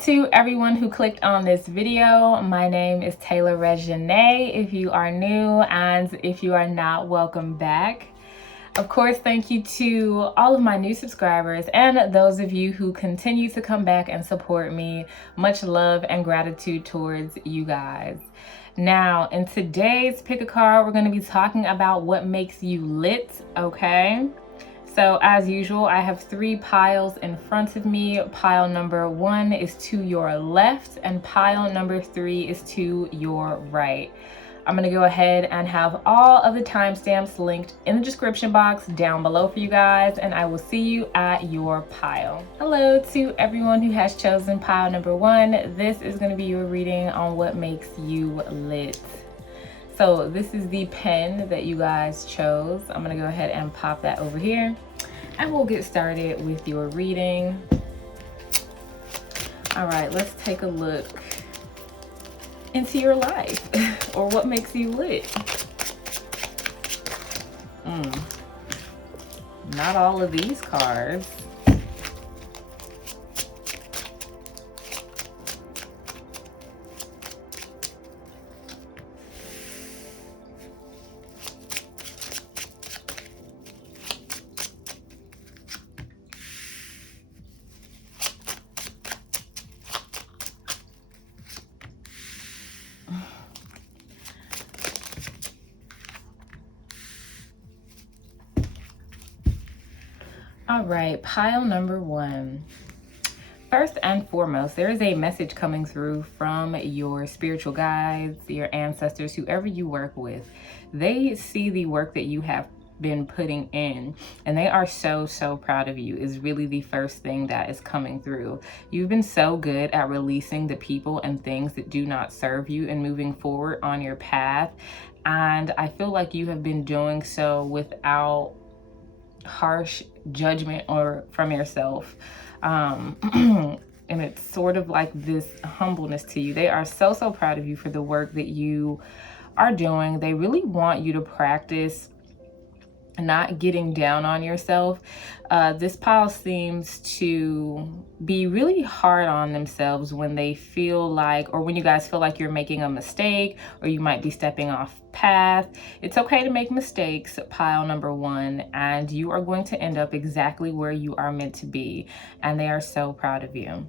to everyone who clicked on this video. My name is TayRB if you are new, and if you are not, welcome back. Of course, thank you to all of my new subscribers and those of you who continue to come back and support me. Much love and gratitude towards you guys. Now, in today's pick a card, we're going to be talking about what makes you lit, okay? So as usual, I have 3 piles in front of me. Pile number 1 is to your left and pile number 3 is to your right. I'm gonna go ahead and have all of the timestamps linked in the description box down below for you guys, and I will see you at your pile. Hello to everyone who has chosen pile number 1. This is gonna be your reading on what makes you lit. So this is the pen that you guys chose. I'm gonna go ahead and pop that over here and we'll get started with your reading. All right, let's take a look into your life or what makes you lit. Not all of these cards. All right, pile number 1. First and foremost, there is a message coming through from your spiritual guides, your ancestors, whoever you work with. They see the work that you have been putting in, and they are so proud of you, is really the first thing that is coming through. You've been so good at releasing the people and things that do not serve you and moving forward on your path. And I feel like you have been doing so without harsh judgment or from yourself. And it's sort of like this humbleness to you. They are so proud of you for the work that you are doing. They really want you to practice not getting down on yourself. This pile seems to be really hard on themselves when they feel like, or when you guys feel like you're making a mistake or you might be stepping off path. It's okay to make mistakes, pile number 1, and you are going to end up exactly where you are meant to be, and they are so proud of you.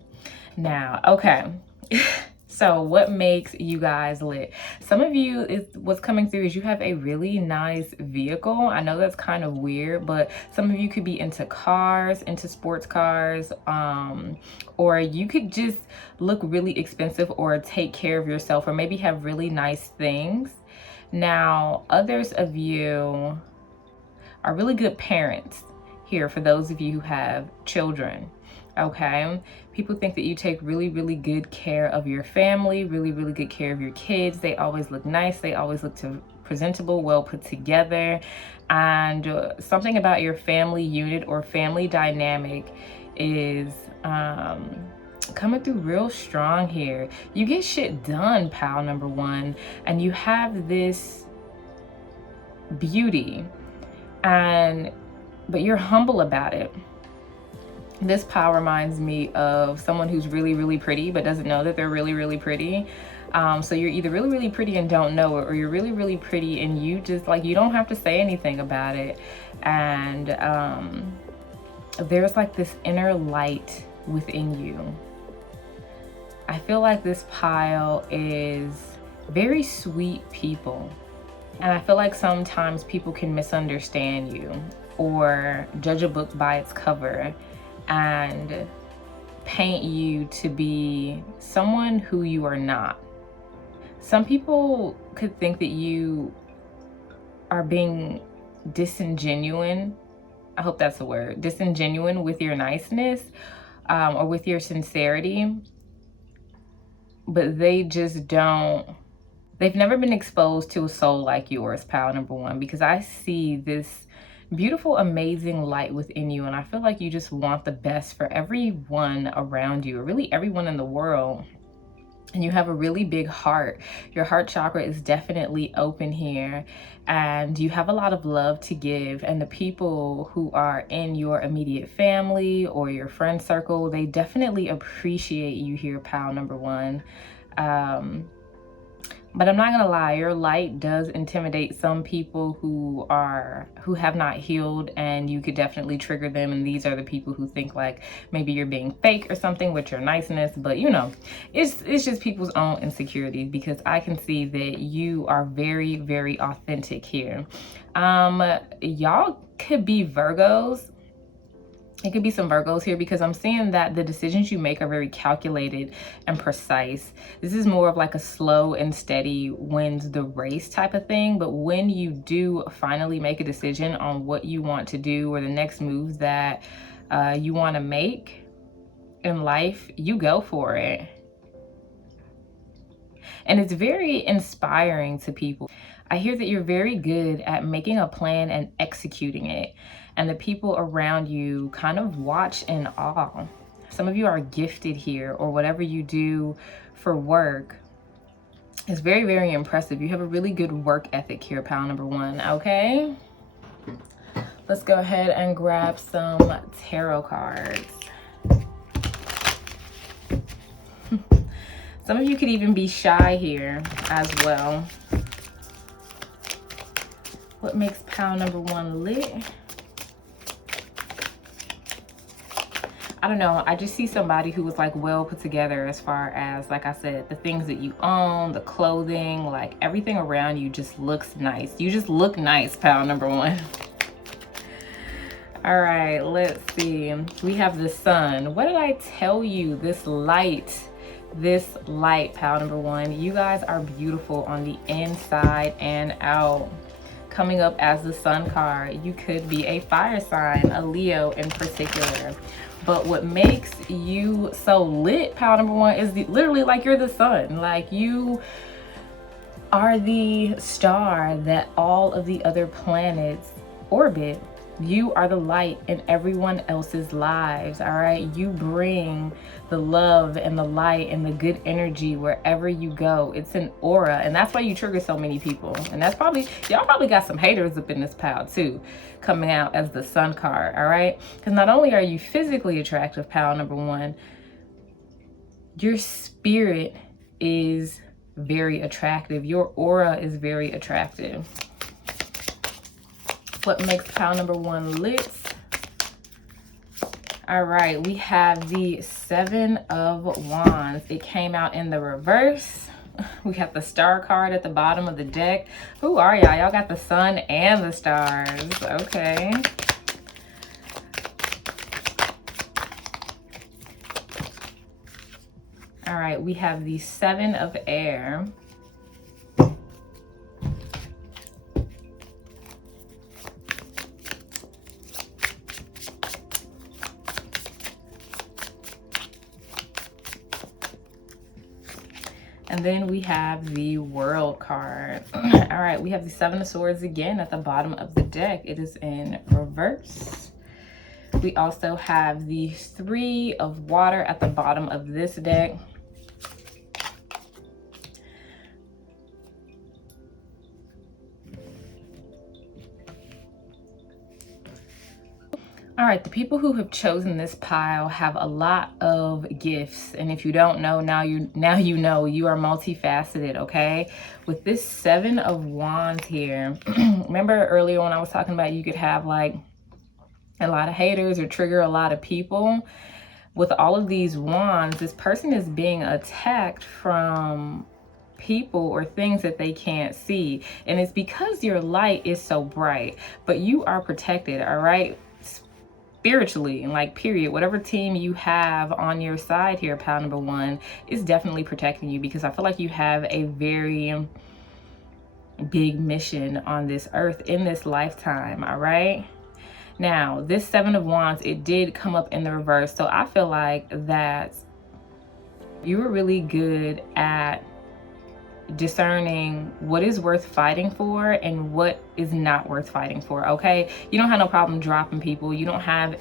Now, okay. So what makes you guys lit? Some of you, what's coming through is you have a really nice vehicle. I know that's kind of weird, but some of you could be into cars, into sports cars, or you could just look really expensive or take care of yourself, or maybe have really nice things. Now, others of you are really good parents here for those of you who have children. Okay, people think that you take really good care of your family, really good care of your kids. They always look nice, they always look presentable, well put together, and something about your family unit or family dynamic is coming through real strong here. You get shit done, pal number 1, and you have this beauty, but you're humble about it. This pile reminds me of someone who's really pretty but doesn't know that they're really pretty. So you're either really pretty and don't know it, or you're really pretty and you just like, you don't have to say anything about it. And there's like this inner light within you. I feel like this pile is very sweet people. And I feel like sometimes people can misunderstand you or judge a book by its cover and paint you to be someone who you are not. Some people could think that you are being disingenuine. I hope that's a word. Disingenuine with your niceness, or with your sincerity. But they just don't. They've never been exposed to a soul like yours, pile number 1, because I see this beautiful, amazing light within you, and I feel like you just want the best for everyone around you, or really everyone in the world. and you have a really big heart. Your heart chakra is definitely open here, and you have a lot of love to give. And the people who are in your immediate family or your friend circle, they definitely appreciate you here, pile number one. But I'm not gonna lie, your light does intimidate some people who have not healed, and you could definitely trigger them. And these are the people who think like maybe you're being fake or something with your niceness. But you know, it's just people's own insecurities, because I can see that you are very, very authentic here. Y'all could be Virgos. It could be some Virgos here, because I'm seeing that the decisions you make are very calculated and precise. This is more of like a slow and steady wins the race type of thing. But when you do finally make a decision on what you want to do or the next moves that you want to make in life, you go for it. And it's very inspiring to people. I hear that you're very good at making a plan and executing it. And the people around you kind of watch in awe. Some of you are gifted here, or whatever you do for work is very, very impressive. You have a really good work ethic here, pile number one, okay? Let's go ahead and grab some tarot cards. Some of you could even be shy here as well. What makes pile number one lit? I don't know. I just see somebody who was like well put together as far as, like I said, the things that you own, the clothing, like everything around you just looks nice. You just look nice, pile number one. All right, let's see. We have the sun. What did I tell you? This light, pile number one. You guys are beautiful on the inside and out. Coming up as the sun card, you could be a fire sign, a Leo in particular. But what makes you so lit, pile number one, is literally like you're the sun. Like you are the star that all of the other planets orbit. You are the light in everyone else's lives, all right? You bring the love and the light and the good energy wherever you go. It's an aura, and that's why you trigger so many people. And that's probably, y'all probably got some haters up in this pile too, coming out as the sun card, all right? Because not only are you physically attractive, pile number one, your spirit is very attractive. Your aura is very attractive. What makes pile number one lit? All right, we have the Seven of Wands. It came out in the reverse. We got the star card at the bottom of the deck. Who are y'all? Y'all got the sun and the stars. Okay. All right, we have the Seven of Air. And then we have the World card. All right, we have the Seven of Swords again at the bottom of the deck. It is in reverse. We also have the Three of Water at the bottom of this deck. All right, the people who have chosen this pile have a lot of gifts. And if you don't know, now you know you are multifaceted, okay? With this Seven of Wands here, remember earlier when I was talking about you could have like a lot of haters or trigger a lot of people? With all of these wands, this person is being attacked from people or things that they can't see. And it's because your light is so bright, but you are protected, all right? Spiritually, and like period, whatever team you have on your side here, pile number one, is definitely protecting you, because I feel like you have a very big mission on this earth in this lifetime. All right, now this Seven of Wands, it did come up in the reverse, so I feel like that you were really good at discerning what is worth fighting for and what is not worth fighting for, okay? You don't have no problem dropping people. You don't have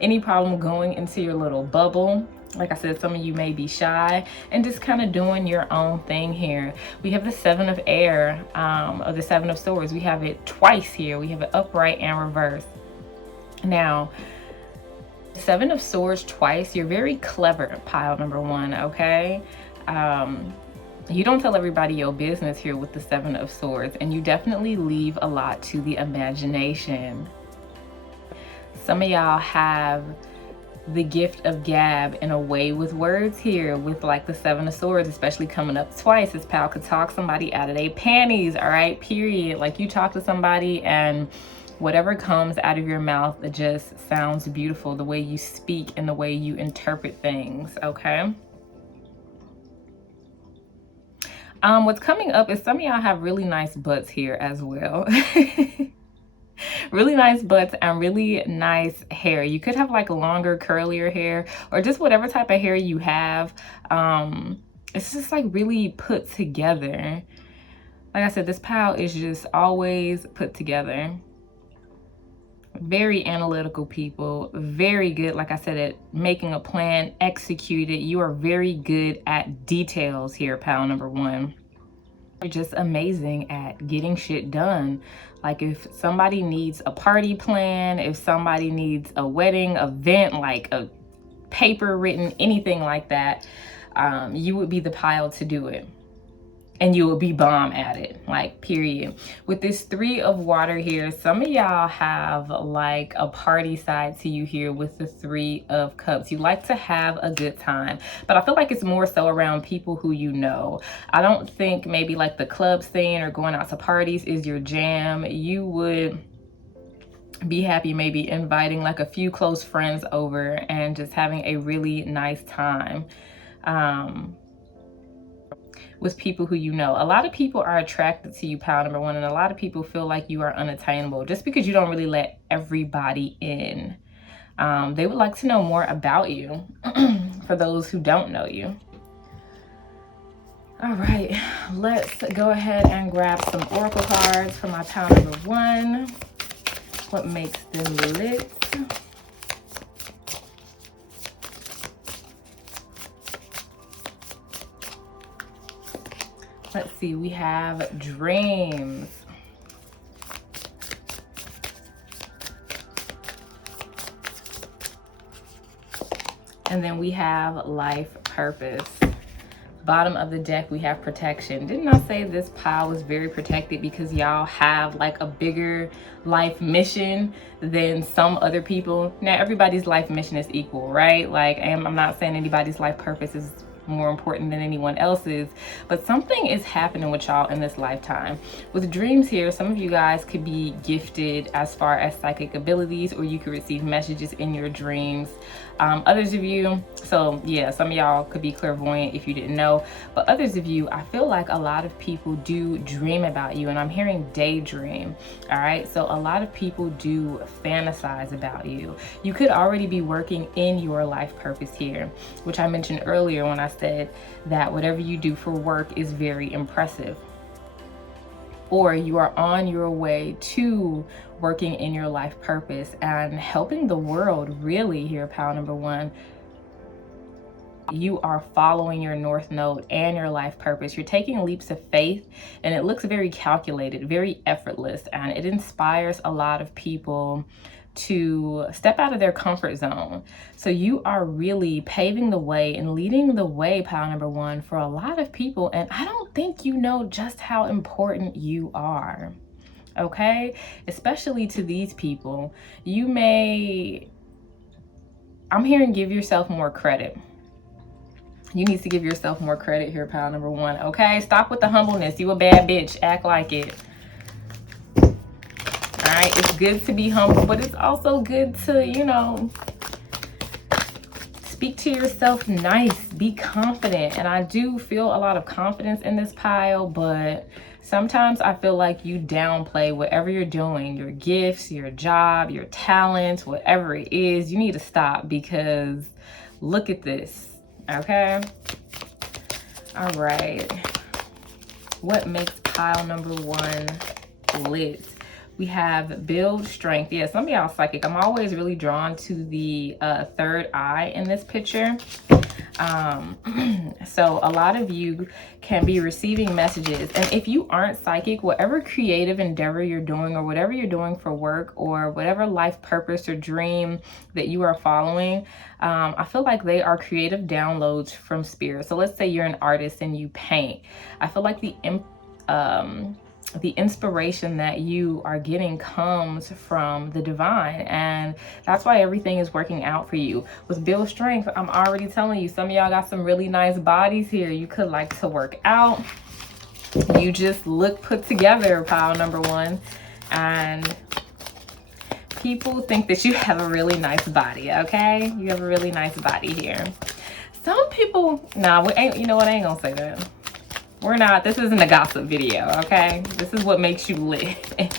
any problem going into your little bubble. Like I said, some of you may be shy and just kind of doing your own thing here. We have the Seven of Air, of the Seven of Swords. We have it twice here. We have it upright and reverse. Now, Seven of Swords twice, you're very clever, pile number one, okay? You don't tell everybody your business here with the Seven of Swords, and you definitely leave a lot to the imagination. Some of y'all have the gift of gab in a way with words here with like the Seven of Swords, especially coming up twice. This pal could talk somebody out of their panties, all right, period. Like you talk to somebody and whatever comes out of your mouth, it just sounds beautiful, the way you speak and the way you interpret things, okay? What's coming up is some of y'all have really nice butts here as well. Really nice butts and really nice hair. You could have like longer, curlier hair or just whatever type of hair you have. It's just like really put together. Like I said, this pal is just always put together. Very analytical people, very good, like I said, at making a plan, execute it. You are very good at details here, pal number one. You're just amazing at getting shit done. Like if somebody needs a party plan, if somebody needs a wedding event, like a paper written, anything like that, you would be the pile to do it. And you will be bomb at it, like period. With this Three of Water here, some of y'all have like a party side to you here with the Three of Cups. You like to have a good time, but I feel like it's more so around people who you know. I don't think maybe like the club scene or going out to parties is your jam. You would be happy maybe inviting like a few close friends over and just having a really nice time. With people who you know. A lot of people are attracted to you, pal number one, and a lot of people feel like you are unattainable just because you don't really let everybody in. They would like to know more about you for those who don't know you. All right, let's go ahead and grab some oracle cards for my pal number one. What makes them lit? Let's see, we have dreams. And then we have life purpose. Bottom of the deck, we have protection. Didn't I say this pile was very protected because y'all have like a bigger life mission than some other people? Now, everybody's life mission is equal, right? Like, I'm not saying anybody's life purpose is more important than anyone else's, but something is happening with y'all in this lifetime. With dreams here, some of you guys could be gifted as far as psychic abilities, or you could receive messages in your dreams. Others of you, so yeah, some of y'all could be clairvoyant if you didn't know, but others of you, I feel like a lot of people do dream about you, and I'm hearing daydream. All right, so a lot of people do fantasize about you. You could already be working in your life purpose here, which I mentioned earlier when I said that whatever you do for work is very impressive. Or you are on your way to working in your life purpose and helping the world, really, here, pal number one. You are following your North Node and your life purpose. You're taking leaps of faith, and it looks very calculated, very effortless, and it inspires a lot of people to step out of their comfort zone. So you are really paving the way and leading the way, pile number one, for a lot of people. And I don't think you know just how important you are, okay? Especially to these people. You may, I'm hearing give yourself more credit. You need to give yourself more credit here, pile number one, okay? Stop with the humbleness. You a bad bitch. Act like it. All right, it's good to be humble, but it's also good to, you know, speak to yourself nice, be confident. And I do feel a lot of confidence in this pile, but sometimes I feel like you downplay whatever you're doing, your gifts, your job, your talents, whatever it is. You need to stop, because look at this, okay? All right. what makes pile number 1 lit? We have build strength. Yeah, some of y'all psychic. I'm always really drawn to the third eye in this picture. So a lot of you can be receiving messages, and if you aren't psychic, whatever creative endeavor you're doing, or whatever you're doing for work, or whatever life purpose or dream that you are following, I feel like they are creative downloads from spirit. So let's say you're an artist and you paint. I feel like the inspiration that you are getting comes from the divine, and that's why everything is working out for you. With build strength, I'm already telling you, some of y'all got some really nice bodies here. You could like to work out. You just look put together, pile number 1, and people think that you have a really nice body. Okay, you have a really nice body here. Some people, nah, we ain't, you know what, I ain't gonna say that. We're not, this isn't a gossip video, okay? This is what makes you lit.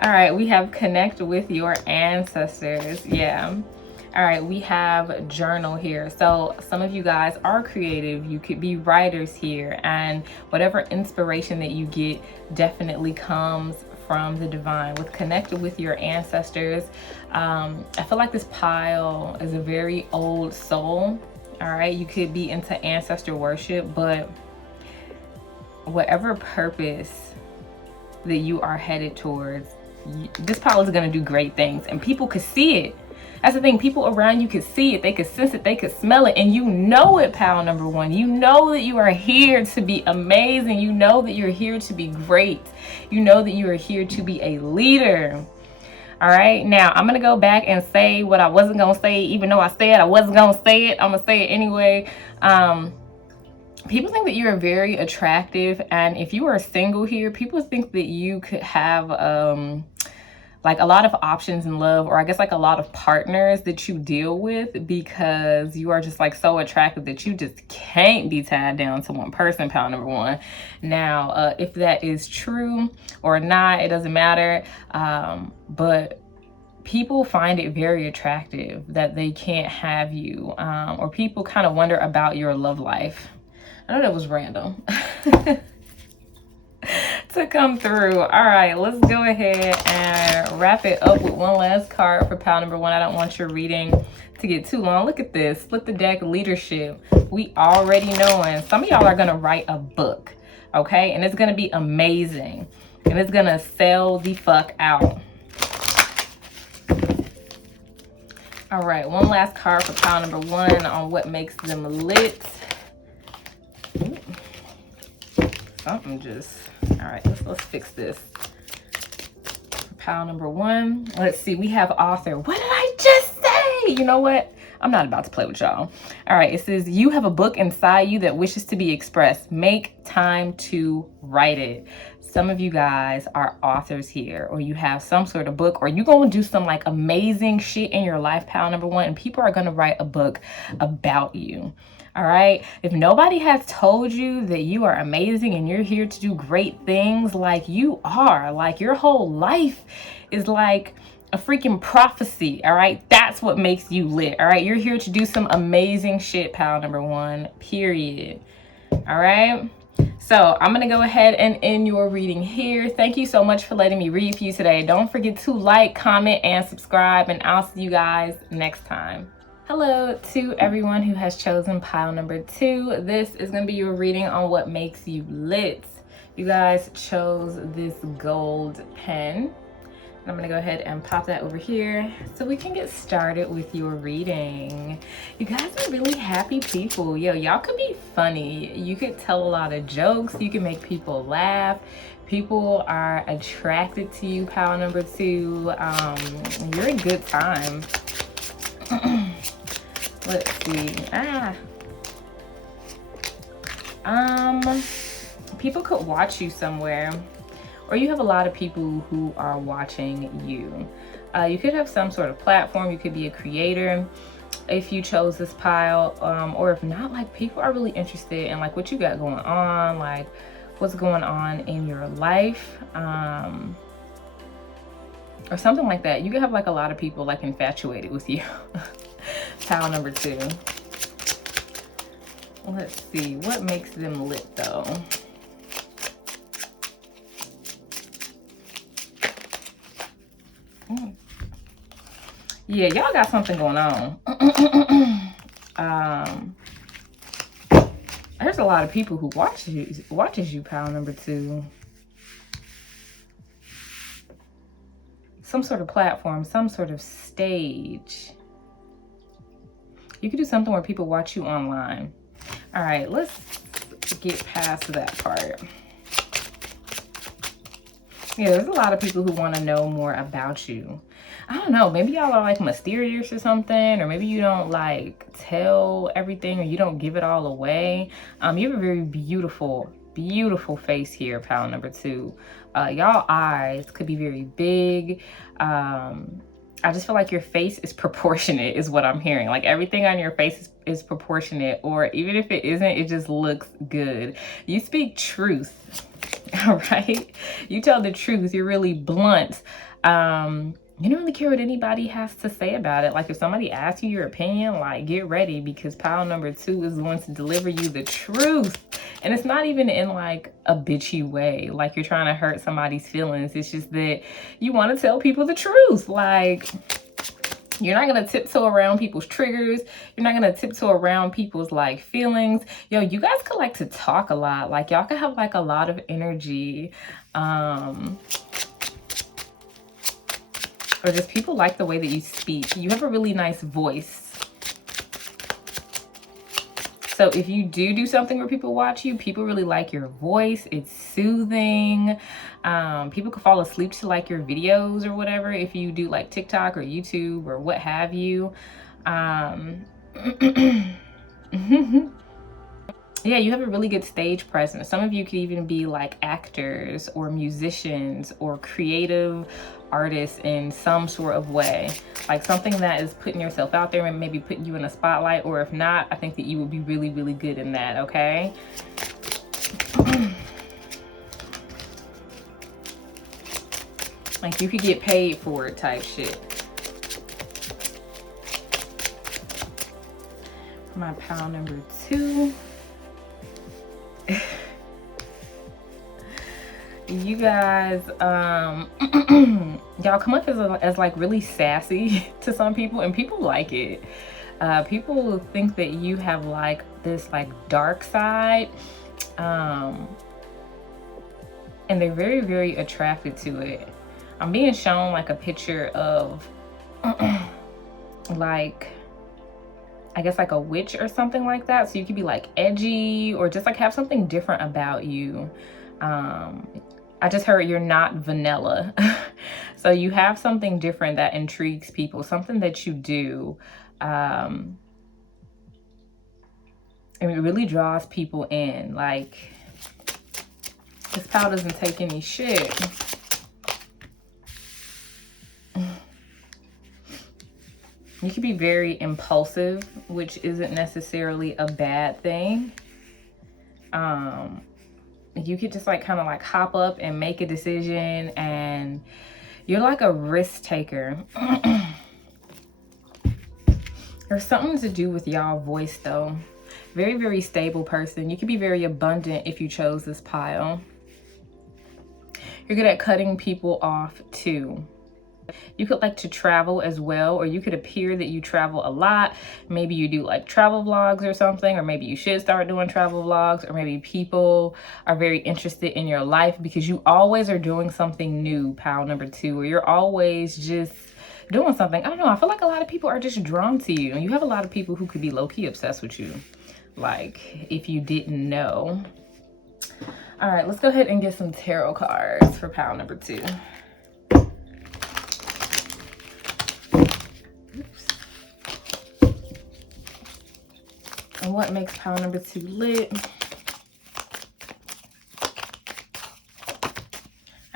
All right, we have connect with your ancestors. Yeah. All right, we have journal here. So some of you guys are creative. You could be writers here, and whatever inspiration that you get definitely comes from the divine. With connected with your ancestors, I feel like this pile is a very old soul. All right, you could be into ancestor worship, but whatever purpose that you are headed towards, this pile is going to do great things, and people could see it. That's the thing, people around you could see it, they could sense it, they could smell it, and you know it, pile number 1. You know that you are here to be amazing. You know that you're here to be great. You know that you are here to be a leader. All right, now I'm gonna go back and say what I wasn't gonna say, even though I said I wasn't gonna say it. I'm gonna say it anyway. People think that you're very attractive, and if you are single here, people think that you could have like a lot of options in love, or I guess like a lot of partners that you deal with, because you are just like so attractive that you just can't be tied down to one person, pile number 1. Now, if that is true or not, it doesn't matter. But people find it very attractive that they can't have you, or people kind of wonder about your love life. I know that was random. To come through. All right, let's go ahead and wrap it up with one last card for pile number 1. I don't want your reading to get too long. Look at this. Split the deck, leadership. We already knowing. Some of y'all are going to write a book, okay? And it's going to be amazing. And it's going to sell the fuck out. All right, one last card for pile number 1 on what makes them lit. Ooh. Something just... All right, let's fix this. Pile number 1. Let's see, we have author. What did I just say? You know what? I'm not about to play with y'all. All right, it says, you have a book inside you that wishes to be expressed. Make time to write it. Some of you guys are authors here, or you have some sort of book, or you're going to do some like amazing shit in your life, pile number 1, and people are going to write a book about you. All right. If nobody has told you that you are amazing and you're here to do great things, like you are, like your whole life is like a freaking prophecy. All right. That's what makes you lit. All right. You're here to do some amazing shit, pile number 1, period. All right. So I'm going to go ahead and end your reading here. Thank you so much for letting me read for you today. Don't forget to like, comment, and subscribe, and I'll see you guys next time. Hello to everyone who has chosen pile number 2. This is going to be your reading on what makes you lit. You guys chose this gold pen. I'm going to go ahead and pop that over here so we can get started with your reading. You guys are really happy people. Yo, y'all could be funny. You could tell a lot of jokes. You can make people laugh. People are attracted to you, pile number 2. You're a good time. Let's see. People could watch you somewhere, or you have a lot of people who are watching you. You could have some sort of platform. You could be a creator if you chose this pile, or if not, like people are really interested in like what you got going on, like what's going on in your life, or something like that. You could have like a lot of people like infatuated with you. Pile number 2. Let's see, what makes them lit though? Yeah, y'all got something going on. There's a lot of people who watches you, pile number 2. Some sort of platform, some sort of stage. You could do something where people watch you online. All right, let's get past that part. Yeah, there's a lot of people who want to know more about you. I don't know, maybe y'all are like mysterious or something, or maybe you don't like tell everything, or you don't give it all away. You have a very beautiful face here, pile number 2. Y'all eyes could be very big. I just feel like your face is proportionate is what I'm hearing. Like everything on your face is proportionate, or even if it isn't, it just looks good. You speak truth, all right? You tell the truth. You're really blunt. You don't really care what anybody has to say about it. Like if somebody asks you your opinion, like get ready, because pile number 2 is going to deliver you the truth. And it's not even in like a bitchy way, like you're trying to hurt somebody's feelings. It's just that you want to tell people the truth. Like you're not going to tiptoe around people's triggers. You're not going to tiptoe around people's like feelings. Yo, you guys could like to talk a lot. Like y'all could have like a lot of energy. Or just people like the way that you speak. You have a really nice voice. So if you do something where people watch you, people really like your voice. It's soothing. People could fall asleep to like your videos or whatever if you do like TikTok or YouTube or what have you. Yeah, you have a really good stage presence. Some of you could even be like actors or musicians or creative artists in some sort of way. Like something that is putting yourself out there and maybe putting you in a spotlight, or if not, I think that you would be really, really good in that, okay? Like you could get paid for it type shit. My pile number 2. You guys, y'all come up as like really sassy to some people, and people like it. People think that you have like this like dark side, and they're very, very attracted to it. I'm being shown like a picture of like, I guess like a witch or something like that. So you could be like edgy or just like have something different about you. I just heard you're not vanilla. So you have something different that intrigues people, something that you do. And it really draws people in. Like this pal doesn't take any shit. You could be very impulsive, which isn't necessarily a bad thing. You could just like kind of like hop up and make a decision, and you're like a risk taker. There's something to do with y'all voice though. Very, very stable person. You could be very abundant if you chose this pile. You're good at cutting people off too. You could like to travel as well, or you could appear that you travel a lot. Maybe you do like travel vlogs or something, or maybe you should start doing travel vlogs, or maybe people are very interested in your life because you always are doing something new, pile number 2, or you're always just doing something. I don't know, I feel like a lot of people are just drawn to you, and you have a lot of people who could be low-key obsessed with you, like if you didn't know. All right, let's go ahead and get some tarot cards for pile number 2. And what makes pile number 2 lit?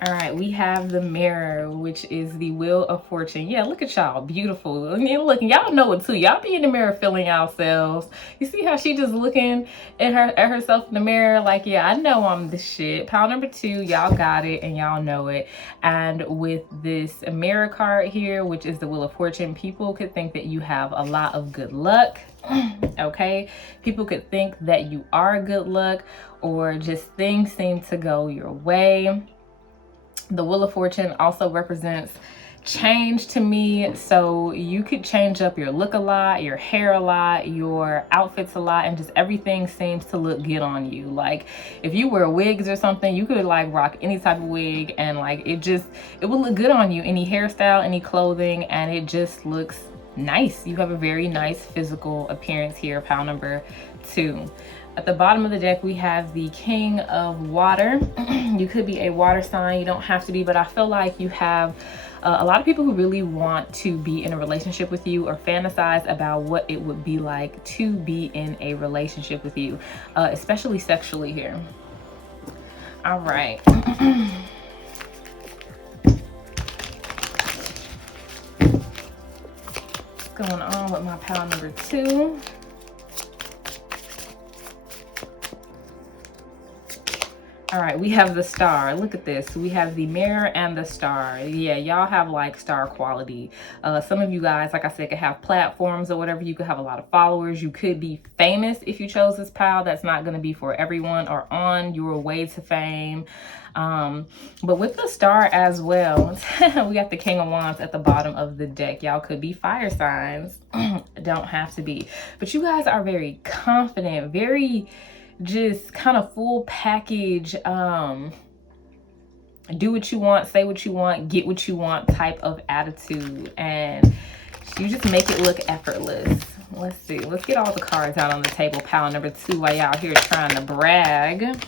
All right, we have the Mirror, which is the Wheel of Fortune. Yeah, look at y'all, beautiful. I mean, look, y'all know it too. Y'all be in the mirror feeling yourselves. You see how she just looking at herself in the mirror like, yeah, I know I'm the shit. Pile number 2, y'all got it and y'all know it. And with this Mirror card here, which is the Wheel of Fortune, people could think that you have a lot of good luck. Okay, people could think that you are good luck, or just things seem to go your way. The Wheel of Fortune also represents change to me. So you could change up your look a lot, your hair a lot, your outfits a lot, and just everything seems to look good on you. Like if you wear wigs or something, you could like rock any type of wig, and like it will look good on you. Any hairstyle, any clothing, and it just looks nice. You have a very nice physical appearance here, pile number 2. At the bottom of the deck, we have the King of Water. You could be a water sign, you don't have to be, but I feel like you have a lot of people who really want to be in a relationship with you, or fantasize about what it would be like to be in a relationship with you, especially sexually here. All right. What's going on with my pile number 2? All right, we have the Star. Look at this. We have the Mirror and the Star. Yeah, y'all have like star quality. Some of you guys, like I said, could have platforms or whatever. You could have a lot of followers. You could be famous if you chose this pile. That's not going to be for everyone, or on your way to fame. But with the Star as well, we got the King of Wands at the bottom of the deck. Y'all could be fire signs. Don't have to be. But you guys are very confident, very just kind of full package, do what you want, say what you want, get what you want type of attitude, and you just make it look effortless. Let's see, let's get all the cards out on the table, pile number 2, while y'all here trying to brag.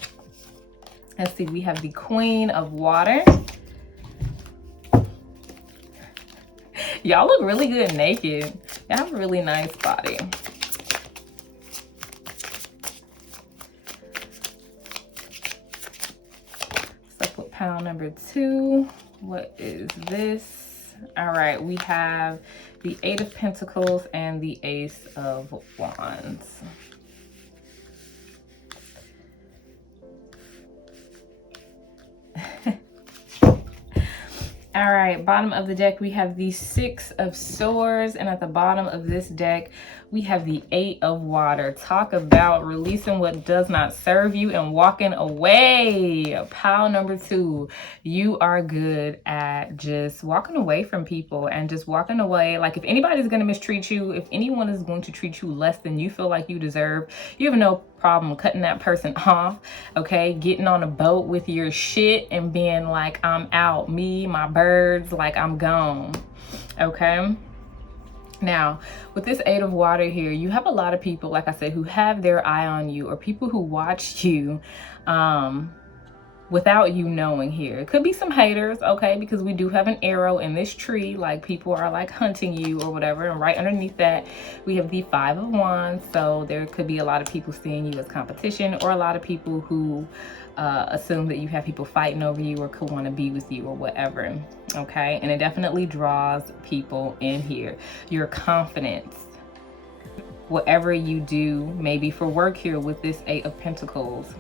Let's see, we have the Queen of Water. Y'all look really good naked. Y'all have a really nice body. Pile number 2, what is this? All right, we have the 8 of Pentacles and the Ace of Wands. All right, bottom of the deck, we have the 6 of Swords, and at the bottom of this deck, we have the 8 of Water. Talk about releasing what does not serve you and walking away. Pile number 2, you are good at just walking away from people and just walking away. Like if anybody's going to mistreat you, if anyone is going to treat you less than you feel like you deserve, you have no problem cutting that person off, okay? Getting on a boat with your shit and being like, I'm out, me, my birds, like I'm gone, okay? Now, with this 8 of Water here, you have a lot of people, like I said, who have their eye on you, or people who watched you without you knowing here. It could be some haters, okay, because we do have an arrow in this tree, like people are like hunting you or whatever, and right underneath that we have the 5 of Wands. So there could be a lot of people seeing you as competition, or a lot of people who assume that you have people fighting over you or could want to be with you or whatever, okay? And it definitely draws people in here. Your confidence, whatever you do, maybe for work here with this 8 of Pentacles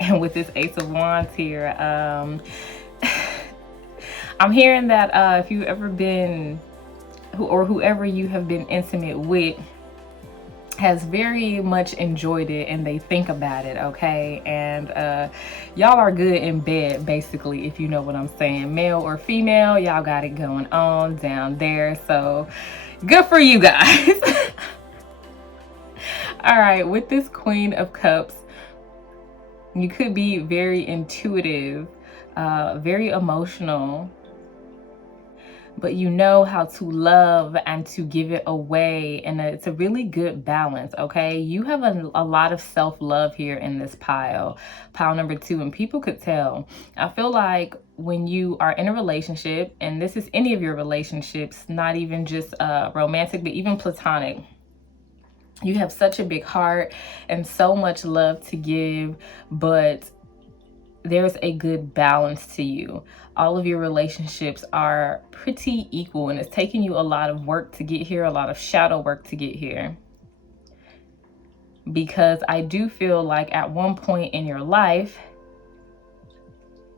and with this Ace of Wands here, I'm hearing that if you've ever been, whoever you have been intimate with has very much enjoyed it, and they think about it, okay? And y'all are good in bed, basically, if you know what I'm saying. Male or female, y'all got it going on down there, so good for you guys. All right, with this Queen of Cups, you could be very intuitive, very emotional, but you know how to love and to give it away, and it's a really good balance, okay? You have a lot of self-love here in this pile number 2, and people could tell. I feel like when you are in a relationship, and this is any of your relationships, not even just romantic, but even platonic, you have such a big heart and so much love to give, but there's a good balance to you. All of your relationships are pretty equal, and it's taking you a lot of work to get here, a lot of shadow work to get here. Because I do feel like at one point in your life,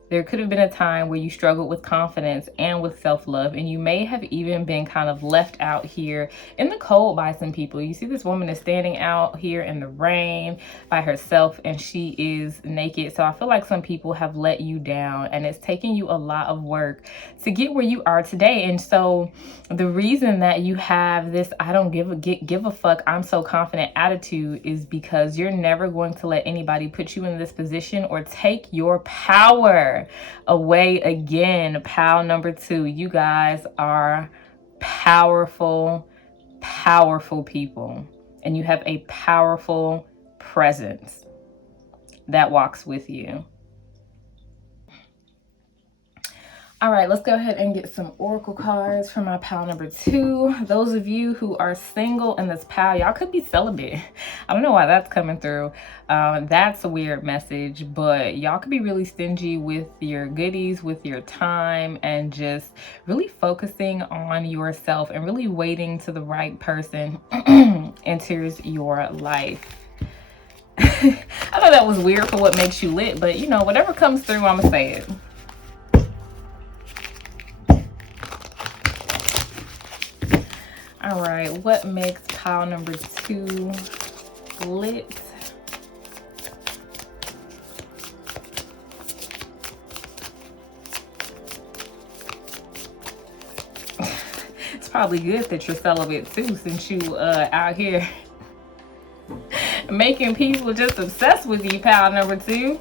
There could have been a time where you struggled with confidence and with self-love, and you may have even been kind of left out here in the cold by some people. You see this woman is standing out here in the rain by herself, and she is naked. So I feel like some people have let you down, and it's taking you a lot of work to get where you are today. And so the reason that you have this I don't give a fuck, I'm so confident attitude is because you're never going to let anybody put you in this position or take your power away again. Pile number 2, you guys are powerful, powerful people, and you have a powerful presence that walks with you. All right, let's go ahead and get some oracle cards for my pile number 2. Those of you who are single in this pile, y'all could be celibate. I don't know why that's coming through. That's a weird message, but y'all could be really stingy with your goodies, with your time, and just really focusing on yourself and really waiting till the right person enters your life. I know that was weird for what makes you lit, but you know, whatever comes through, I'm gonna say it. All right, what makes pile number 2 lit? It's probably good that you're celibate too, since you out here making people just obsessed with you, pile number 2.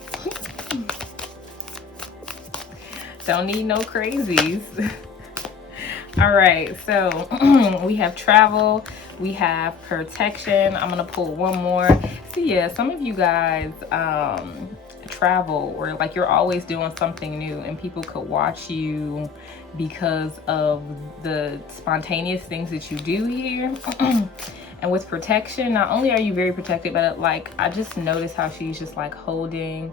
Don't need no crazies. All right, so we have travel, we have protection. I'm gonna pull one more. So yeah, some of you guys travel, or like you're always doing something new, and people could watch you because of the spontaneous things that you do here. And with protection, not only are you very protected, but like I just noticed how she's just like holding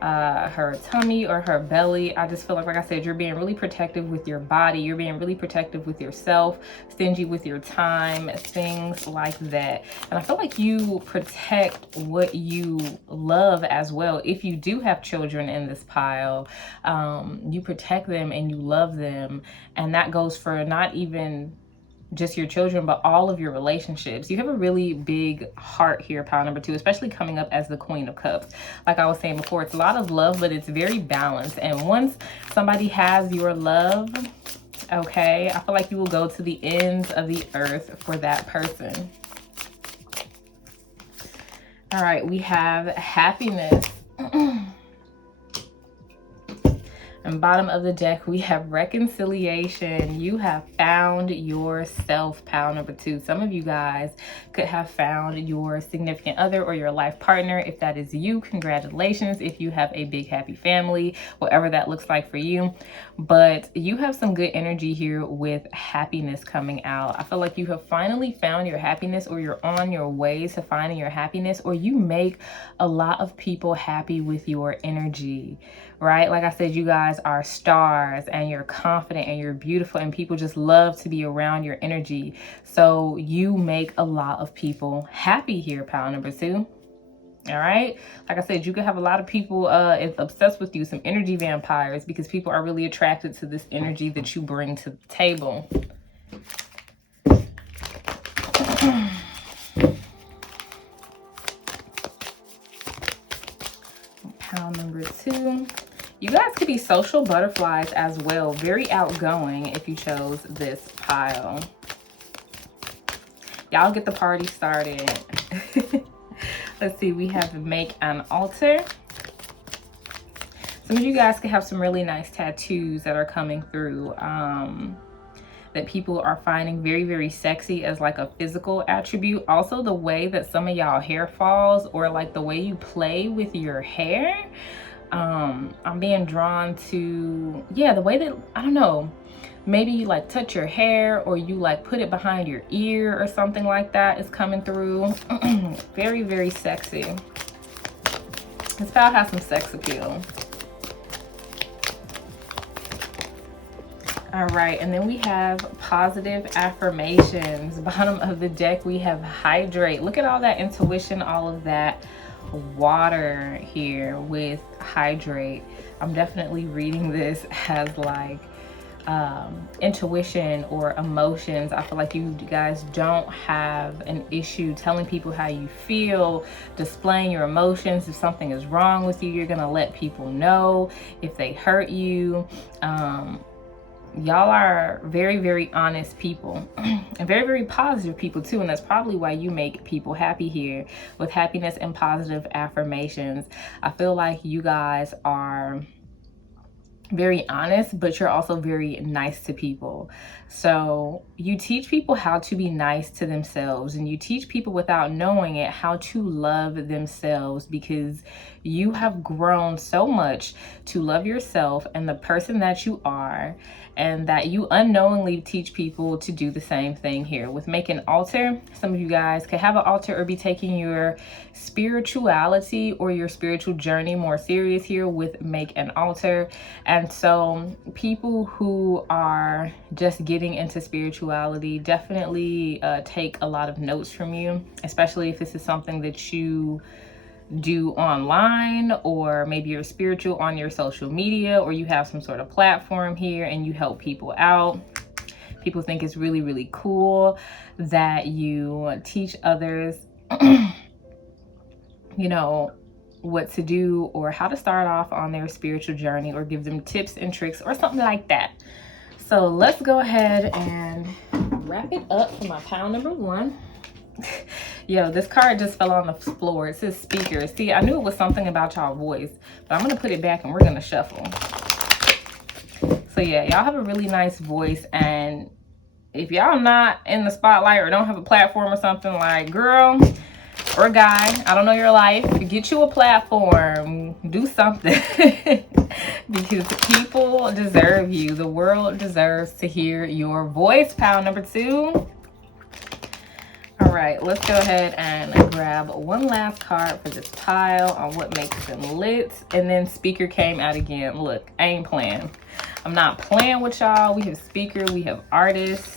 her tummy or her belly. I just feel like I said, you're being really protective with your body, you're being really protective with yourself, stingy with your time, things like that. And I feel like you protect what you love as well. If you do have children in this pile, you protect them and you love them, and that goes for not even just your children, but all of your relationships. You have a really big heart here, pile number 2, especially coming up as the Queen of Cups. Like I was saying before, it's a lot of love, but it's very balanced. And once somebody has your love, okay, I feel like you will go to the ends of the earth for that person. All right, we have happiness. And bottom of the deck, we have reconciliation. You have found yourself, pile number 2. Some of you guys could have found your significant other or your life partner. If that is you, congratulations. If you have a big happy family, whatever that looks like for you. But you have some good energy here with happiness coming out. I feel like you have finally found your happiness, or you're on your way to finding your happiness, or you make a lot of people happy with your energy, right? Like I said, you guys are stars, and you're confident, and you're beautiful, and people just love to be around your energy. So you make a lot of people happy here, pile number 2. All right, like I said, you could have a lot of people obsessed with you, some energy vampires, because people are really attracted to this energy that you bring to the table. Pile number 2. You guys could be social butterflies as well, very outgoing if you chose this pile. Y'all get the party started. Let's see, we have make an altar. Some of you guys could have some really nice tattoos that are coming through that people are finding very, very sexy as like a physical attribute. Also, the way that some of y'all hair falls, or like the way you play with your hair. I'm being drawn to, yeah, the way that, I don't know, maybe you like touch your hair, or you like put it behind your ear or something like that is coming through. Very, very sexy. This pile has some sex appeal. All right, and then we have positive affirmations. Bottom of the deck, we have hydrate. Look at all that intuition, all of that water here with hydrate. I'm definitely reading this as like intuition or emotions. I feel like you guys don't have an issue telling people how you feel, displaying your emotions. If something is wrong with you, you're gonna let people know. If they hurt you, y'all are very, very honest people and very, very positive people too. And that's probably why you make people happy here with happiness and positive affirmations. I feel like you guys are very honest, but you're also very nice to people. So you teach people how to be nice to themselves, and you teach people without knowing it how to love themselves, because you have grown so much to love yourself and the person that you are, and that you unknowingly teach people to do the same thing here. With Make an Altar, some of you guys could have an altar or be taking your spirituality or your spiritual journey more serious here with Make an Altar. And so people who are just getting into spirituality definitely take a lot of notes from you, especially if this is something that you do online, or maybe you're spiritual on your social media, or you have some sort of platform here and you help people out. People think it's really, really cool that you teach others, you know, what to do or how to start off on their spiritual journey, or give them tips and tricks or something like that. So let's go ahead and wrap it up for my pile number 1. Yo, this card just fell on the floor. It says speaker. See, I knew it was something about y'all voice, but I'm gonna put it back and we're gonna shuffle. So yeah, y'all have a really nice voice, and if y'all not in the spotlight or don't have a platform or something, like, girl or guy, I don't know your life, get you a platform, do something. Because people deserve you. The world deserves to hear your voice. Pile number 2. All right, let's go ahead and grab one last card for this pile on what makes them lit. And then speaker came out again. Look, I ain't playing. I'm not playing with y'all. We have speaker, we have artist.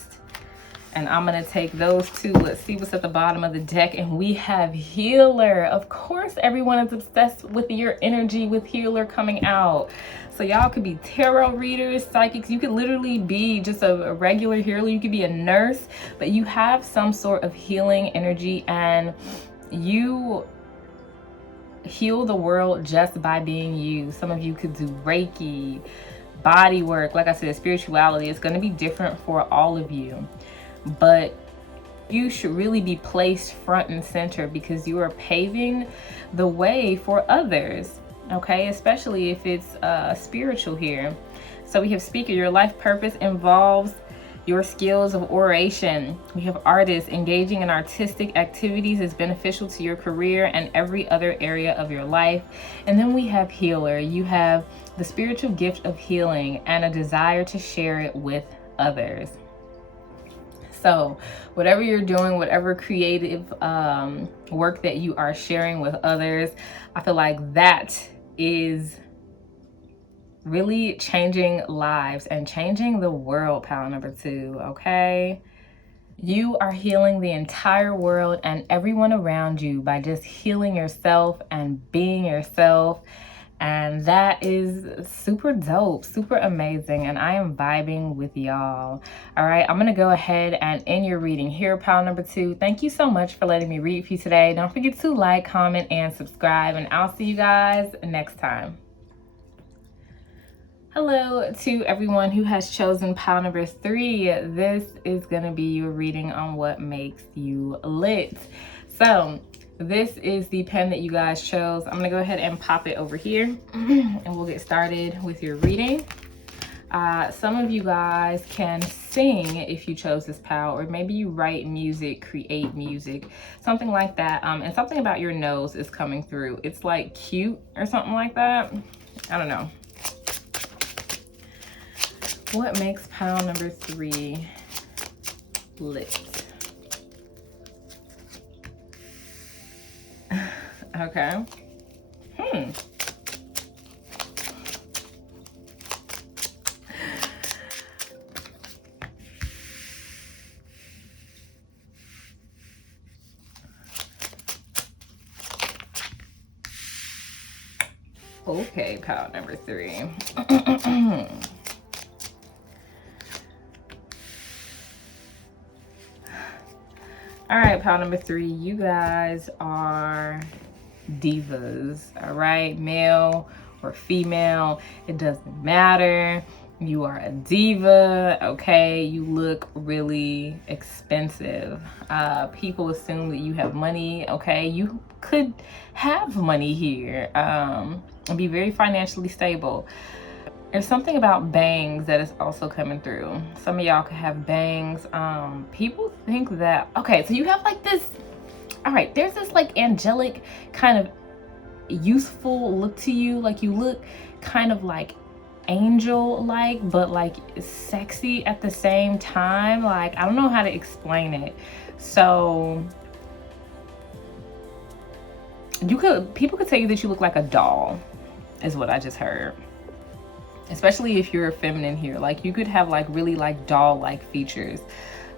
And I'm going to take those two. Let's see what's at the bottom of the deck. And we have healer. Of course, everyone is obsessed with your energy with healer coming out. So y'all could be tarot readers, psychics. You could literally be just a regular healer. You could be a nurse, but you have some sort of healing energy, and you heal the world just by being you. Some of you could do Reiki, body work. Like I said, spirituality is going to be different for all of you. But you should really be placed front and center, because you are paving the way for others, okay? Especially if it's spiritual here. So we have speaker. Your life purpose involves your skills of oration. We have artist. Engaging in artistic activities is beneficial to your career and every other area of your life. And then we have healer. You have the spiritual gift of healing and a desire to share it with others. So whatever you're doing, whatever creative work that you are sharing with others, I feel like that is really changing lives and changing the world. Pile number 2, okay? You are healing the entire world and everyone around you by just healing yourself and being yourself. And that is super dope, super amazing. And I am vibing with y'all. All right, I'm gonna go ahead and end your reading here, pile number 2. Thank you so much for letting me read for you today. Don't forget to like, comment, and subscribe. And I'll see you guys next time. Hello to everyone who has chosen pile number 3. This is gonna be your reading on what makes you lit. So this is the pen that you guys chose. I'm gonna go ahead and pop it over here and we'll get started with your reading. Some of you guys can sing if you chose this pile, or maybe you write music, create music, something like that. And something about your nose is coming through. It's like cute or something like that. I don't know. What makes pile number 3 lit? Okay. Okay, pile number 3. All right, pile number 3, you guys are divas, all right? Male or female, it doesn't matter. You are a diva, okay? You look really expensive. People assume that you have money, okay? You could have money here and be very financially stable. There's something about bangs that is also coming through. Some of y'all could have bangs. People think that, okay, so you have like this, all right, there's this like angelic kind of youthful look to you. Like you look kind of like angel-like, but like sexy at the same time. Like, I don't know how to explain it. So people could tell you that you look like a doll, is what I just heard. Especially if you're a feminine here, like you could have like really like doll-like features.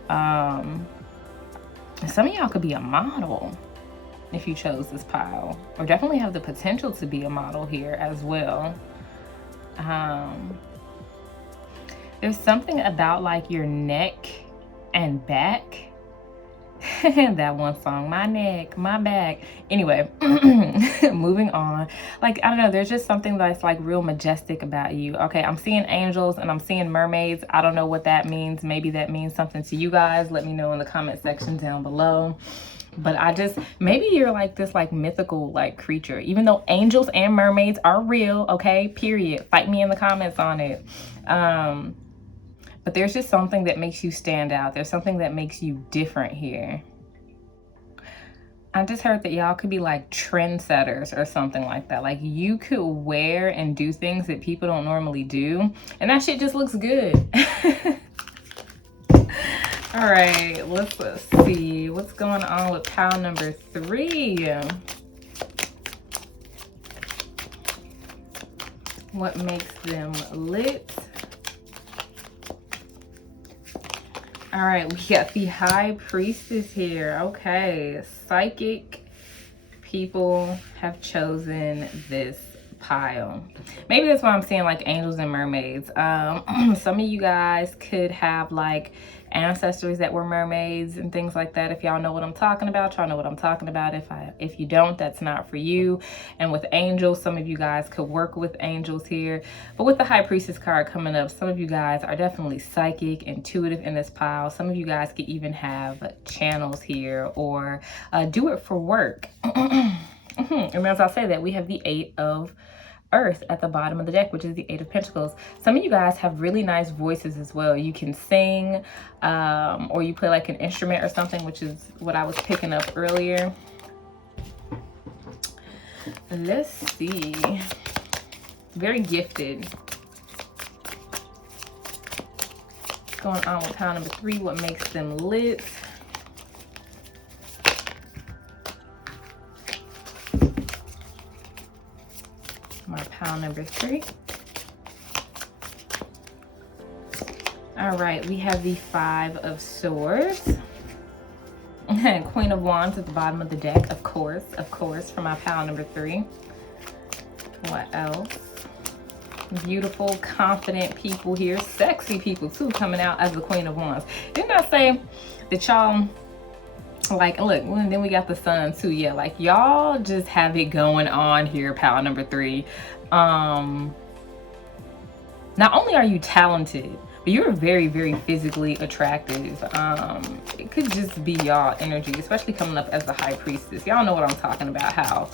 Some of y'all could be a model if you chose this pile, or definitely have the potential to be a model here as well. There's something about like your neck and back. That one song, my neck, my back. Anyway, moving on. Like, I don't know, there's just something that's like real majestic about you. Okay, I'm seeing angels and I'm seeing mermaids. I don't know what that means. Maybe that means something to you guys. Let me know in the comment section down below. But maybe you're like this like mythical like creature, even though angels and mermaids are real, okay, period. Fight me in the comments on it. But there's just something that makes you stand out. There's something that makes you different here. I just heard that y'all could be like trendsetters or something like that. Like you could wear and do things that people don't normally do, and that shit just looks good. All right, let's see what's going on with pile number 3. What makes them lit? All right, we got the High Priestess here. Okay, psychic people have chosen this pile. Maybe that's why I'm seeing like angels and mermaids. Some of you guys could have like ancestors that were mermaids and things like that. If y'all know what I'm talking about, y'all know what I'm talking about. If you don't, that's not for you. And with angels, some of you guys could work with angels here. But with the High Priestess card coming up, some of you guys are definitely psychic, intuitive in this pile. Some of you guys could even have channels here or do it for work. And as I say that, we have the 8 of Earth at the bottom of the deck, which is the 8 of Pentacles. Some of you guys have really nice voices as well. You can sing or you play like an instrument or something, which is what I was picking up earlier. Let's see. Very gifted. What's going on with pile number 3? What makes them lit? My pile number 3. All right, we have the 5 of Swords. And Queen of Wands at the bottom of the deck, of course, for my pile number 3. What else? Beautiful, confident people here. Sexy people, too, coming out as the Queen of Wands. Didn't I say that y'all, like, look, and then we got the Sun, too. Yeah, like, y'all just have it going on here, pile number 3. Not only are you talented, but you're very, very physically attractive. It could just be y'all energy, especially coming up as the High Priestess. Y'all know what I'm talking about, how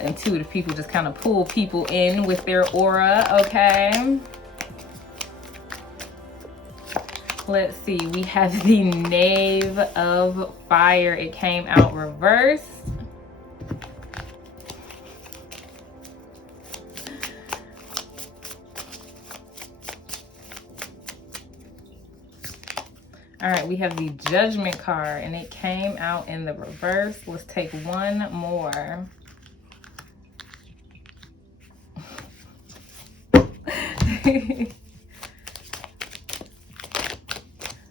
intuitive people just kind of pull people in with their aura, okay? Let's see, we have the Knave of Fire. It came out reversed. All right, we have the Judgment card, and it came out in the reverse. Let's take one more.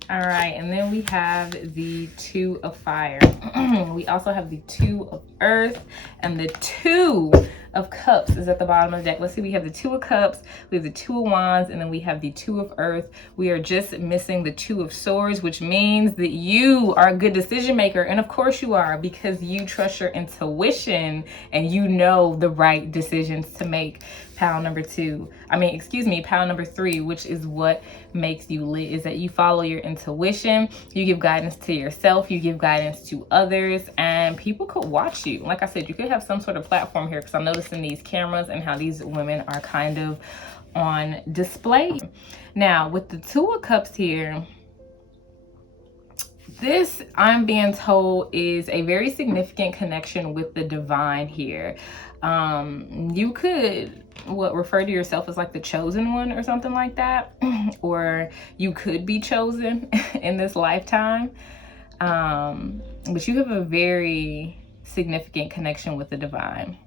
All right, and then we have the 2 of Fire. We also have the 2 of Earth and the 2 of Cups is at the bottom of the deck. Let's see, we have the Two of Cups, we have the Two of Wands, and then we have the Two of Earth. We are just missing the Two of Swords, which means that you are a good decision maker. And of course you are, because you trust your intuition and you know the right decisions to make. Pile number three, which is what makes you lit, is that you follow your intuition, you give guidance to yourself, you give guidance to others, and people could watch you. Like I said, you could have some sort of platform here, because I'm noticing these cameras and how these women are kind of on display. Now, with the Two of Cups here, this, I'm being told, is a very significant connection with the divine here. You could refer to yourself as like the chosen one or something like that, or you could be chosen in this lifetime. But you have a very significant connection with the divine.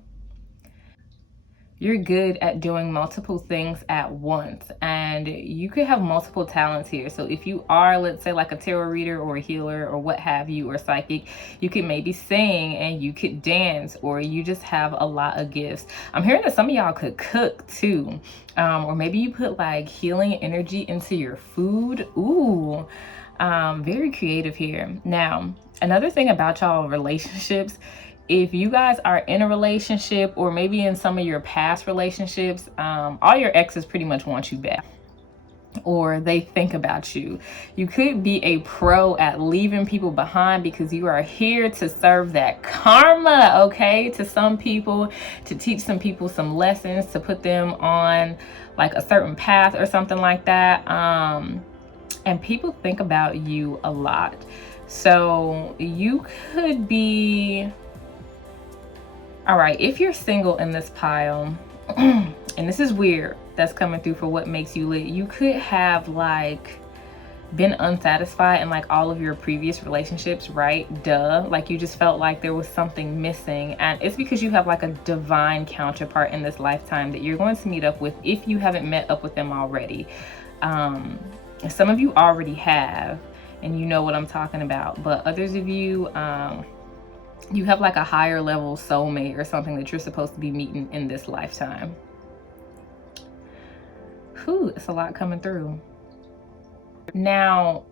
You're good at doing multiple things at once, and you could have multiple talents here. So if you are, let's say, like a tarot reader or a healer or what have you, or psychic, you could maybe sing and you could dance, or you just have a lot of gifts. I'm hearing that some of y'all could cook too, or maybe you put like healing energy into your food. Ooh, very creative here. Now, another thing about y'all relationships, if you guys are in a relationship, or maybe in some of your past relationships, all your exes pretty much want you back, or they think about you. You could be a pro at leaving people behind, because you are here to serve that karma, okay? To some people, to teach some people some lessons, to put them on like a certain path or something like that. And people think about you a lot. So you could be... All right, if you're single in this pile, and this is weird, that's coming through for what makes you lit, you could have like been unsatisfied in like all of your previous relationships, right? Duh, like you just felt like there was something missing, and it's because you have like a divine counterpart in this lifetime that you're going to meet up with if you haven't met up with them already. Some of you already have, and you know what I'm talking about, but others of you, you have like a higher level soulmate or something that you're supposed to be meeting in this lifetime. Whew, it's a lot coming through. Now,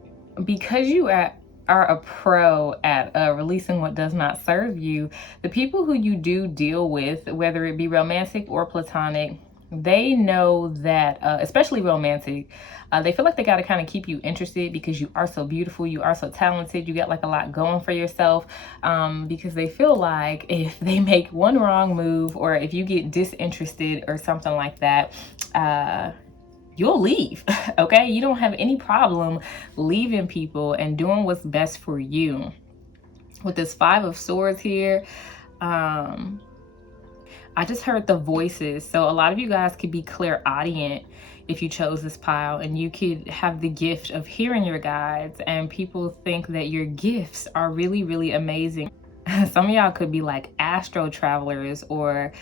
because you are a pro at releasing what does not serve you, the people who you do deal with, whether it be romantic or platonic, they know that, especially romantic, they feel like they got to kind of keep you interested, because you are so beautiful, you are so talented, you got like a lot going for yourself, because they feel like if they make one wrong move, or if you get disinterested or something like that, you'll leave. Okay, you don't have any problem leaving people and doing what's best for you. With this Five of Swords here, I just heard the voices. So a lot of you guys could be clairaudient if you chose this pile, and you could have the gift of hearing your guides, and people think that your gifts are really, really amazing. Some of y'all could be like astro travelers, or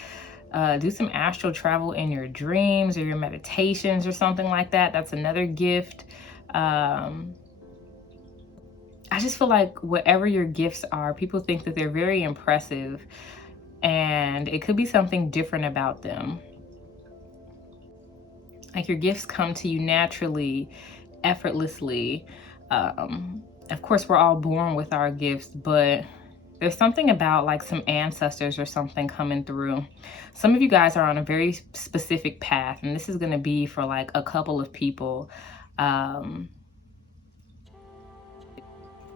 do some astral travel in your dreams or your meditations or something like that. That's another gift. I just feel like whatever your gifts are, people think that they're very impressive, and it could be something different about them. Like your gifts come to you naturally, effortlessly. Of course, we're all born with our gifts, but there's something about like some ancestors or something coming through. Some of you guys are on a very specific path, and this is going to be for like a couple of people,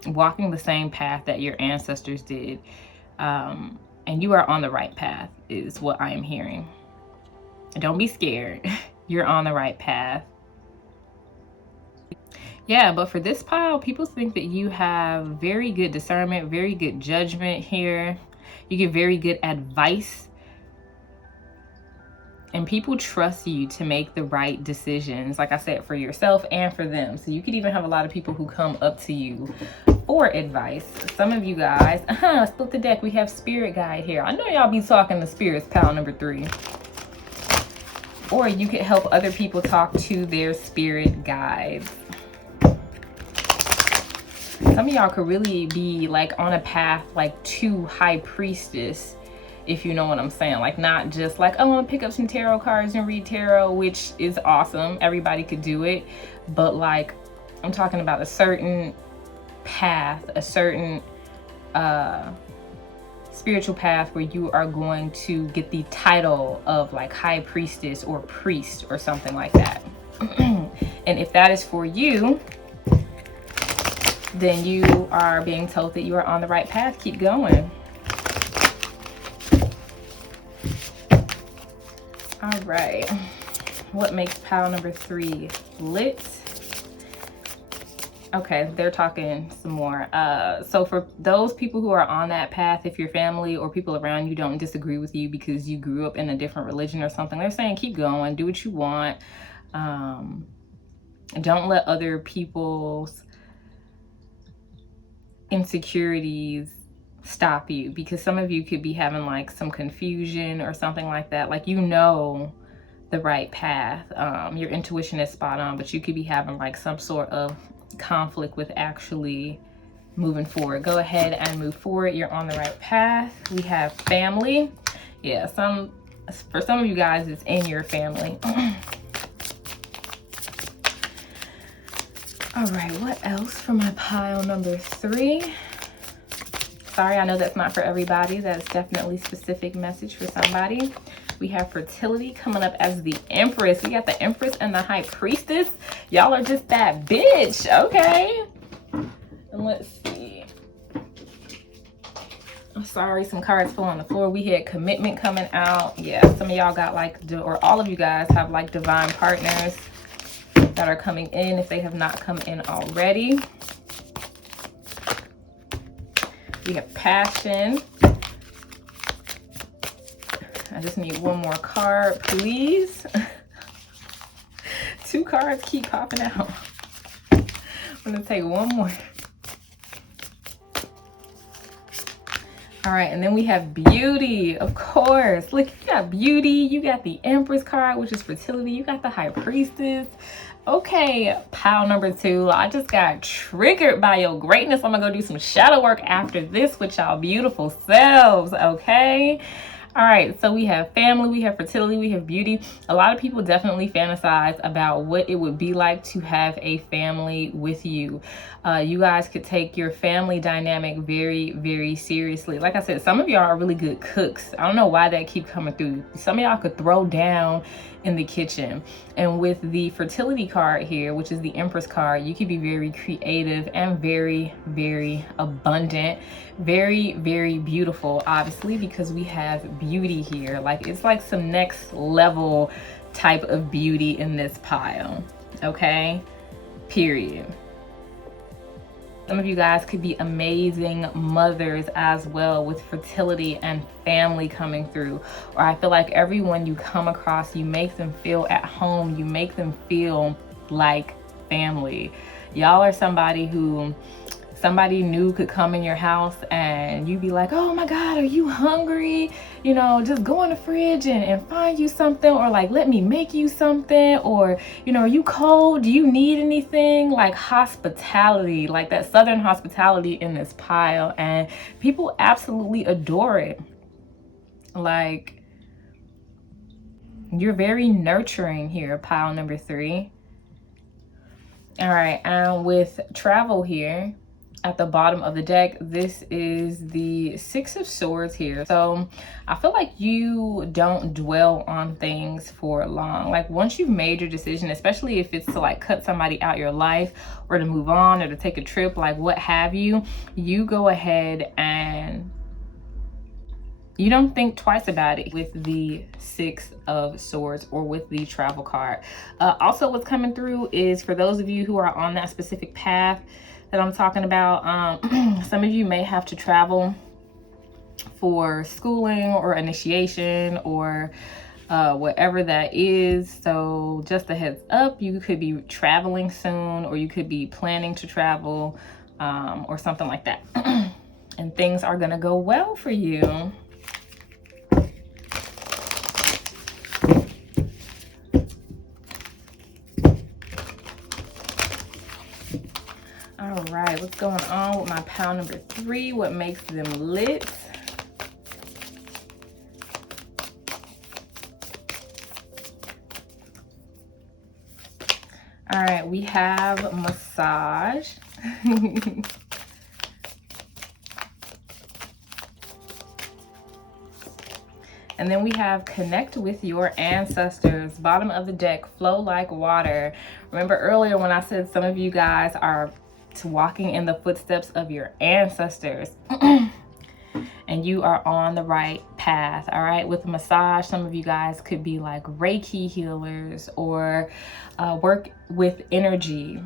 walking the same path that your ancestors did. And you are on the right path is what I am hearing. Don't be scared. You're on the right path. Yeah, but for this pile, people think that you have very good discernment, very good judgment here. You give very good advice. And people trust you to make the right decisions, like I said, for yourself and for them. So you could even have a lot of people who come up to you for advice. Some of you guys, split the deck. We have Spirit Guide here. I know y'all be talking to spirits, pile number 3. Or you could help other people talk to their spirit guides. Some of y'all could really be like on a path like to High Priestess if you know what I'm saying. Like, not just like, oh, I want to pick up some tarot cards and read tarot, which is awesome. Everybody could do it. But like, I'm talking about a certain path, a certain spiritual path where you are going to get the title of like high priestess or priest or something like that. And if that is for you, then you are being told that you are on the right path. Keep going. All right. What makes pile number 3 lit? Okay, they're talking some more. So for those people who are on that path, if your family or people around you don't disagree with you because you grew up in a different religion or something, they're saying keep going, do what you want. Don't let other people's insecurities stop you, because some of you could be having like some confusion or something like that. Like, you know the right path. Your intuition is spot on, but you could be having like some sort of conflict with actually moving forward. Go ahead and move forward. You're on the right path. We have family. Yeah, for some of you guys, it's in your family. All right, what else for my pile number 3? Sorry, I know that's not for everybody. That's definitely a specific message for somebody. We have fertility coming up as the Empress. We got the Empress and the High Priestess. Y'all are just that bitch, okay? And let's see. I'm sorry, some cards fell on the floor. We had commitment coming out. Yeah, some of y'all got like, or all of you guys have like divine partners that are coming in if they have not come in already. We have passion. I just need one more card, please. 2 cards keep popping out. I'm gonna take one more. All right, and then we have beauty, of course. Look, you got beauty, you got the Empress card, which is fertility, you got the High Priestess. Okay, pile number 2. I just got triggered by your greatness. I'm gonna go do some shadow work after this with y'all beautiful selves, okay? All right, so we have family, we have fertility, we have beauty. A lot of people definitely fantasize about what it would be like to have a family with you. You guys could take your family dynamic very, very seriously. Like I said, some of y'all are really good cooks. I don't know why that keep coming through. Some of y'all could throw down in the kitchen. And with the fertility card here, which is the Empress card, you could be very creative and very, very abundant, very, very beautiful, obviously, because we have beauty here. Like, it's like some next level type of beauty in this pile, okay? Period. Some of you guys could be amazing mothers as well, with fertility and family coming through. Or I feel like everyone you come across, you make them feel at home. You make them feel like family. Y'all are somebody who somebody new could come in your house and you'd be like, oh my God, are you hungry? You know, just go in the fridge and find you something, or like, let me make you something, or, you know, are you cold? Do you need anything? Like hospitality, like that Southern hospitality in this pile, and people absolutely adore it. Like, you're very nurturing here, pile number 3. All right, and with travel here, at the bottom of the deck, this is the 6 of Swords here. So I feel like you don't dwell on things for long. Like, once you've made your decision, especially if it's to like cut somebody out your life, or to move on, or to take a trip, like what have you, you go ahead and you don't think twice about it with the 6 of Swords or with the travel card. Also, what's coming through is for those of you who are on that specific path that I'm talking about, some of you may have to travel for schooling or initiation or whatever that is. So just a heads up, you could be traveling soon, or you could be planning to travel, or something like that. And things are gonna go well for you. All right, what's going on with my pile number 3? What makes them lit? All right, we have massage. And then we have connect with your ancestors. Bottom of the deck, flow like water. Remember earlier when I said some of you guys are walking in the footsteps of your ancestors. And you are on the right path. All right, with massage, some of you guys could be like Reiki healers or work with energy.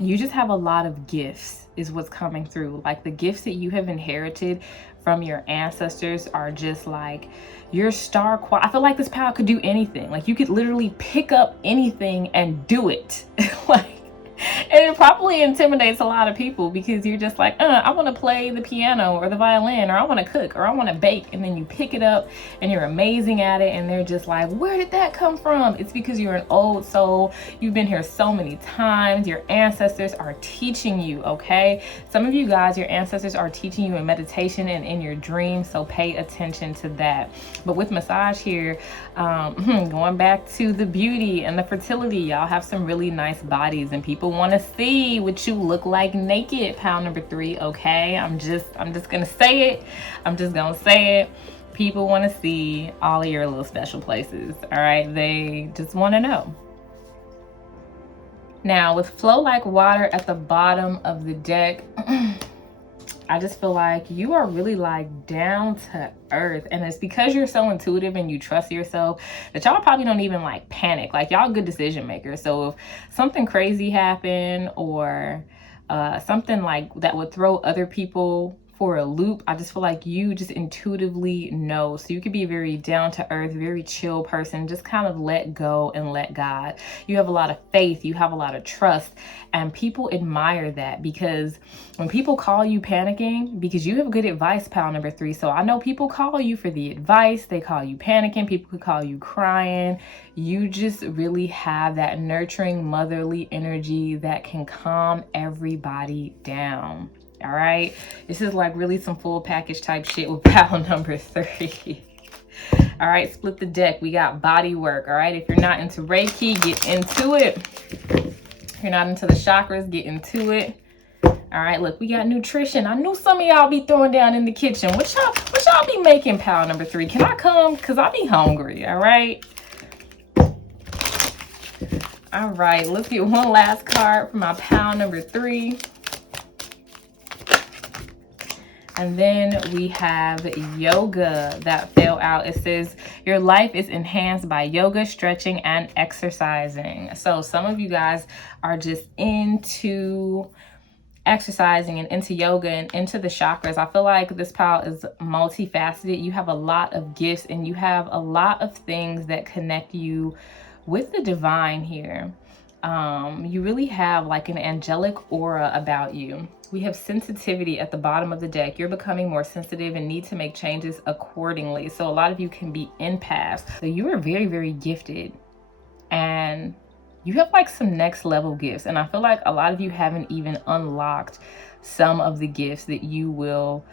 You just have a lot of gifts is what's coming through. Like the gifts that you have inherited from your ancestors are just like your star quality. I feel like this power could do anything. Like you could literally pick up anything and do it. Like, and it probably intimidates a lot of people because you're just like, I want to play the piano or the violin, or I want to cook, or I want to bake. And then you pick it up and you're amazing at it. And they're just like, where did that come from? It's because you're an old soul. You've been here so many times. Your ancestors are teaching you, okay? Some of you guys, your ancestors are teaching you in meditation and in your dreams. So pay attention to that. But with massage here, going back to the beauty and the fertility, y'all have some really nice bodies and people want to see what you look like naked. Pile number 3, okay? I'm just gonna say it. I'm just gonna say it. People want to see all of your little special places. All right, they just want to know. Now with flow like water at the bottom of the deck, I just feel like you are really like down to earth, and it's because you're so intuitive and you trust yourself that y'all probably don't even like panic. Like y'all good decision makers. So if something crazy happened or something like that would throw other people for a loop, I just feel like you just intuitively know. So you could be a very down to earth, very chill person, just kind of let go and let God. You have a lot of faith, you have a lot of trust, and people admire that because when people call you panicking, because you have good advice, pile number 3. So I know people call you for the advice, they call you panicking, people could call you crying. You just really have that nurturing motherly energy that can calm everybody down. All right, this is like really some full package type shit with pile number 3. All right, split the deck. We got body work. All right, if you're not into Reiki, get into it. If you're not into the chakras, get into it. All right, look, we got nutrition. I knew some of y'all be throwing down in the kitchen. What y'all be making, pile number 3? Can I come? Because I be hungry. All right. All right, let's get one last card for my pile number 3. And then we have yoga that fell out. It says your life is enhanced by yoga, stretching, and exercising. So some of you guys are just into exercising and into yoga and into the chakras. I feel like this pile is multifaceted. You have a lot of gifts and you have a lot of things that connect you with the divine here. You really have like an angelic aura about you. We have sensitivity at the bottom of the deck. You're becoming more sensitive and need to make changes accordingly. So a lot of you can be empaths. So you are very, very gifted and you have like some next level gifts. And I feel like a lot of you haven't even unlocked some of the gifts that you will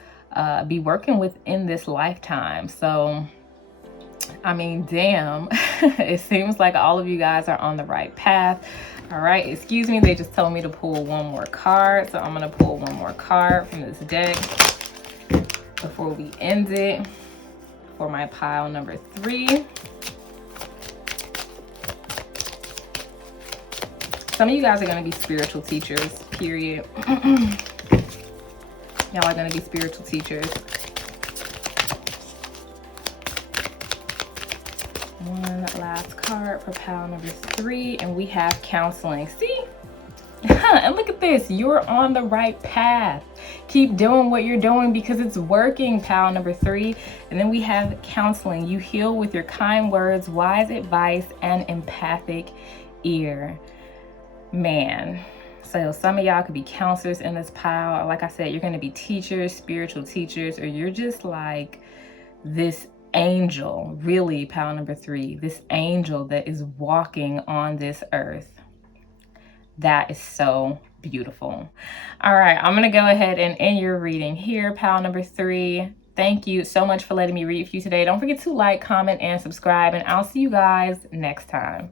be working with in this lifetime. So I mean, damn, it seems like all of you guys are on the right path. All right, excuse me, they just told me to pull one more card. So I'm gonna pull one more card from this deck before we end it for my pile number 3. Some of you guys are gonna be spiritual teachers, period. Y'all are gonna be spiritual teachers. One last card for pile number 3, and we have counseling. See? And look at this, you're on the right path. Keep doing what you're doing because it's working, pile number 3. And then we have counseling. You heal with your kind words, wise advice, and empathic ear. Man. So some of y'all could be counselors in this pile. Like I said, you're going to be teachers, spiritual teachers, or you're just like this angel, really, pile number 3, this angel that is walking on this earth. That is so beautiful. All right, I'm gonna go ahead and end your reading here, pile number 3. Thank you so much for letting me read for you today. Don't forget to like, comment, and subscribe, and I'll see you guys next time.